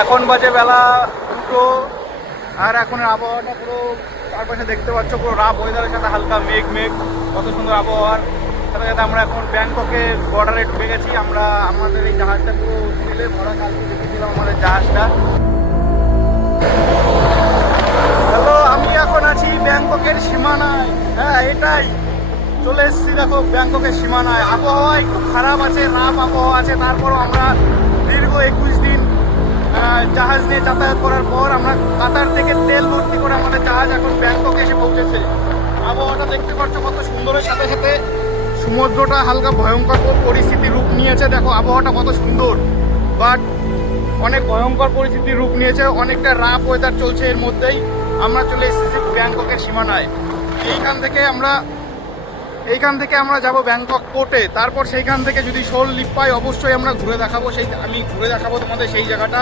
এখন বাজে বেলা 2টো। আর এখন আবহাওয়াটা পুরো চারপাশে দেখতে পাচ্ছ, পুরো রাফ ওয়েদারের সাথে হালকা মেঘ মেঘ, কত সুন্দর আবহাওয়ার সাথে সাথে আমরা এখন ব্যাংককের বর্ডারে ঢুকে গেছি। আমরা আমাদের এই জাহাজটা পুরো তেলে ভরা, কালকে দেখেছিলাম আমাদের জাহাজটা। হ্যালো, আমি এখন আছি ব্যাংককের সীমানায়। হ্যাঁ, এটাই চলে এসেছি। দেখো ব্যাংককের সীমানায় আবহাওয়া একটু খারাপ আছে, রাফ আবহাওয়া আছে। তারপরও আমরা দীর্ঘ 21 দিন জাহাজ নিয়ে যাতায়াত করার পর আমরা কাতার থেকে তেল ভর্তি করে আমাদের জাহাজ এখন ব্যাংককে এসে পৌঁছেছে। আবহাওয়াটা দেখতে পাচ্ছ কত সুন্দরের সাথে সাথে সমুদ্রটা হালকা ভয়ঙ্কর পরিস্থিতি রূপ নিয়েছে। দেখো আবহাওয়াটা কত সুন্দর, বাট অনেক ভয়ঙ্কর পরিস্থিতির রূপ নিয়েছে। অনেকটা রাফ ওয়েদার চলছে। এর মধ্যেই আমরা চলে এসেছি ব্যাংককের সীমানায়। এইখান থেকে আমরা যাব ব্যাংকক পোর্টে। তারপর সেইখান থেকে যদি শোল লিপ পাই অবশ্যই আমরা ঘুরে দেখাবো। আমি ঘুরে দেখাবো তোমাদের সেই জায়গাটা।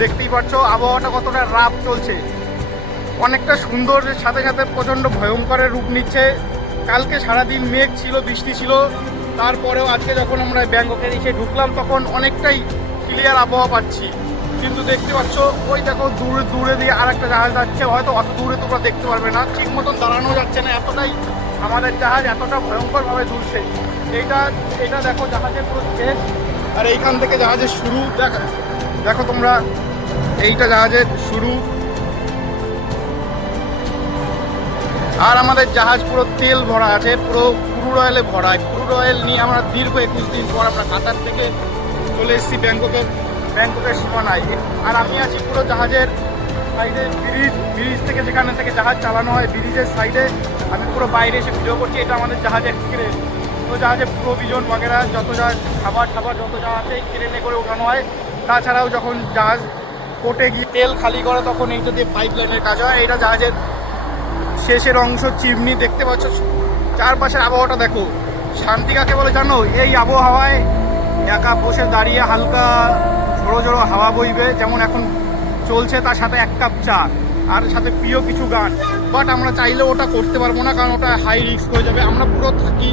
দেখতেই পাচ্ছ আবহাওয়াটা কতটা রাফ চলছে, অনেকটা সুন্দর, সাথে সাথে প্রচণ্ড ভয়ঙ্করের রূপ নিচ্ছে। কালকে সারাদিন মেঘ ছিল, বৃষ্টি ছিল, তারপরেও আজকে যখন আমরা ব্যাংককে এসে ঢুকলাম তখন অনেকটাই ক্লিয়ার আবহাওয়া পাচ্ছি। কিন্তু দেখতে পাচ্ছ ওই দেখো দূরে দূরে দিয়ে আর একটা জাহাজ যাচ্ছে, হয়তো অত দূরে তোমরা দেখতে পারবে না, ঠিক মতন দাঁড়ানো যাচ্ছে না, এতটাই আমাদের জাহাজ এতটা ভয়ঙ্করভাবে দুলছে। এটা দেখো জাহাজের পুরো শেষ, আর এইখান থেকে জাহাজের শুরু। দেখো তোমরা, এইটা জাহাজের শুরু। আর আমাদের জাহাজ পুরো তেল ভরা আছে, পুরো ক্রুড অয়েলে ভরা। ক্রুড অয়েল নিয়ে আমরা দীর্ঘ 21 দিন পর আমরা কাতার থেকে চলে এসেছি ব্যাংককের সীমানায়। আর আমি আছি পুরো জাহাজের সাইডে, ব্রিজ থেকে যেখানে থেকে জাহাজ চালানো হয়, ব্রিজের সাইডে আমি পুরো বাইরে এসে ভিডিও করছি। এটা আমাদের জাহাজের ক্রেন। তো জাহাজে প্রভিজন বাগেরা যত যা খাবার যত যা আছে ক্রেনে করে ওঠানো হয়। তাছাড়াও যখন জাহাজ পোর্টে গিয়ে তেল খালি করে তখন এইটা দিয়ে পাইপ লাইনের কাজ হয়। এটা জাহাজের শেষের অংশ, চিমনি। দেখতে পাচ্ছ চারপাশের আবহাওয়াটা দেখো, শান্তি কাকে বলে জানো? এই আবহাওয়ায় একা বসে দাঁড়িয়ে হালকা ঝোড়ো ঝোড়ো হাওয়া বইবে যেমন এখন চলছে, তার সাথে 1 কাপ চা আর সাথে প্রিয় কিছু গান। বাট আমরা চাইলে ওটা করতে পারবো না, কারণ ওটা হাই রিস্ক হয়ে যাবে। আমরা পুরো থাকি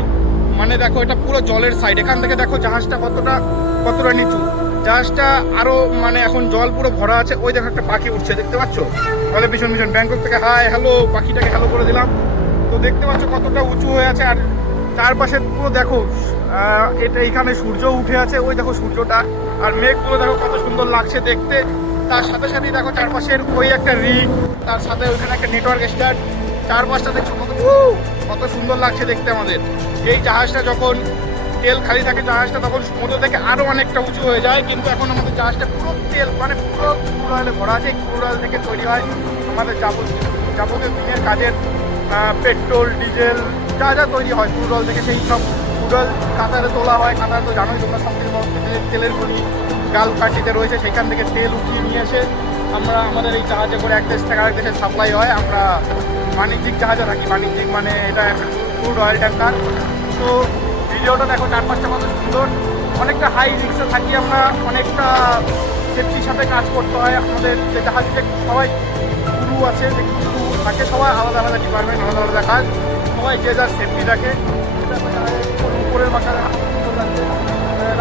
মানে দেখো এটা পুরো জলের সাইড। এখান থেকে দেখো জাহাজটা কতটা নিচু। জাহাজটা আরও মানে এখন জল পুরো ভরা আছে। ওই দেখো একটা পাখি উঠছে, দেখতে পাচ্ছ? তাহলে ভীষণ ব্যাংকক থেকে হাই হ্যালো, পাখিটাকে হ্যালো করে দিলাম। তো দেখতে পাচ্ছ কতটা উঁচু হয়ে আছে। আর চারপাশে পুরো দেখো এইখানে সূর্য উঠে আছে, ওই দেখো সূর্যটা। আর মেঘগুলো দেখো কত সুন্দর লাগছে দেখতে। তার সাথে সাথেই দেখো চারপাশের ওই একটা রিং, তার সাথে ওইখানে একটা নেটওয়ার্ক স্টার। চারপাশটা দেখছো কত সুন্দর লাগছে দেখতে আমাদের। এই জাহাজটা যখন তেল খালি থাকে জাহাজটা, তখন সমুদ্র থেকে আরও অনেকটা উঁচু হয়ে যায়। কিন্তু এখন আমাদের জাহাজটা পুরো তেল মানে পুরো ক্রুড অয়েলে ভরা আছে। এই ক্রুড অয়েল থেকে তৈরি হয় আমাদের যাবতীয় দিনের কাজের পেট্রোল, ডিজেল, যা তৈরি হয় ক্রুড অয়েল থেকে। সেই সব ক্রুড অয়েল কাতারে তোলা হয়। কাতারে তো জানোই তোমরা, সবথেকে বড় তেলের খনি গালকাঠিতে রয়েছে। সেখান থেকে তেল উঠিয়ে নিয়ে এসে আমরা আমাদের এই জাহাজে করে এক দেশ থেকে আরেক দেশে সাপ্লাই হয়। আমরা বাণিজ্যিক জাহাজে থাকি, বাণিজ্যিক মানে এটা একটা ক্রুড অয়েল ট্যাঙ্কার। তো ভিডিওটা দেখো চারপাশটা কত সুন্দর। অনেকটা হাই রিস্কে থাকি আমরা, অনেকটা সেফটির সাথে কাজ করতে হয়। আমাদের যে জাহাজে সবাই ক্রু আছে, যে ক্রু থাকে সবাই আলাদা আলাদা ডিপার্টমেন্ট, আলাদা কাজ, সবাই যে যার সেফটি রাখে। উপরের মাথায়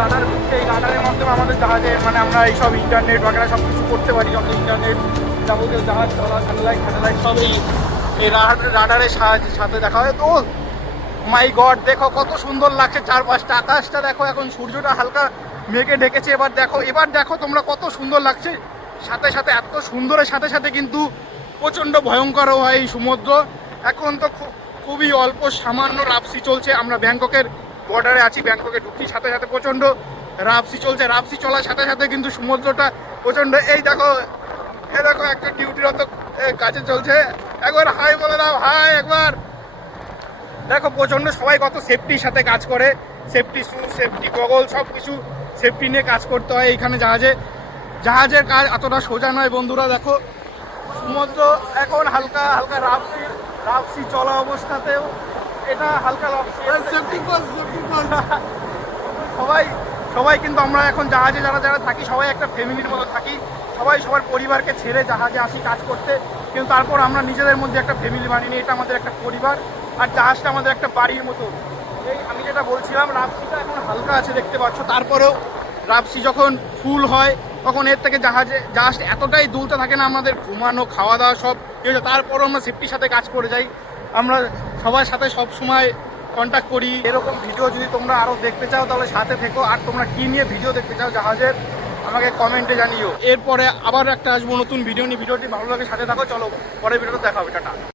রাডার, এই রাডারের মাধ্যমে আমাদের জাহাজে মানে আমরা এইসব ইন্টারনেট বাগেরা সব কিছু করতে পারি। যত ইন্টারনেট যাবতীয় জাহাজ চলা, স্যাটেলাইট সব এই রাডারের সাথে দেখা হয়। তো মাই গড, দেখো কত সুন্দর লাগছে চারপাশটা। আকাশটা দেখো, এখন সূর্যটা হালকা মেঘে ঢেকেছে। এবার দেখো তোমরা কত সুন্দর লাগছে। সাথে সাথে এত সুন্দরের সাথে সাথে কিন্তু প্রচণ্ড ভয়ঙ্করও হয় এই সমুদ্র। এখন তো খুবই অল্প সামান্য রাফসি চলছে। আমরা ব্যাংককের বর্ডারে আছি, ব্যাংককে ঢুকছি, সাথে সাথে প্রচণ্ড রাফসি চলছে। রাফসি চলার সাথে সাথে কিন্তু সমুদ্রটা প্রচণ্ড। এই দেখো একটা ডিউটিরত কাজে চলছে। একবার হাই বলে দাও, হাই একবার। দেখো প্রচণ্ড সবাই কত সেফটির সাথে কাজ করে। সেফটি শু, সেফটি গগল, সব কিছু সেফটি নিয়ে কাজ করতে হয় এইখানে জাহাজের কাজ এতটা সোজা নয় বন্ধুরা। দেখো সমুদ্র এখন হালকা রাফসি চলা অবস্থাতেও এটা হালকা সবাই কিন্তু আমরা এখন জাহাজে যারা থাকি সবাই একটা ফ্যামিলির মতো থাকি। সবাই সবার পরিবারকে ছেড়ে জাহাজে আসি কাজ করতে, কিন্তু তারপর আমরা নিজেদের মধ্যে একটা ফ্যামিলি বানিয়ে নিই। এটা আমাদের একটা পরিবার, আর জাহাজটা আমাদের একটা বাড়ির মতো। এই আমি যেটা বলছিলাম, রাফসিটা এখন হালকা আছে দেখতে পাচ্ছ। তারপরেও রাফসি যখন ফুল হয় তখন এর থেকে জাহাজে জাস্ট এতটাই দুলতে থাকে না আমাদের, ঘুমানো খাওয়া দাওয়া সব ঠিক আছে, তারপরও আমরা সেফটির সাথে কাজ করে যাই। আমরা সবার সাথে সব সময় কন্ট্যাক্ট করি। এরকম ভিডিও যদি তোমরা আরও দেখতে চাও তাহলে সাথে থেকো। আর তোমরা কী নিয়ে ভিডিও দেখতে চাও জাহাজের আমাকে কমেন্টে জানিও। এরপরে আবার একটা আসবো নতুন ভিডিও নিয়ে। ভিডিওটি ভালো লাগে সাথে থাকো। চলো পরের ভিডিওতে দেখা হবে, টাটা।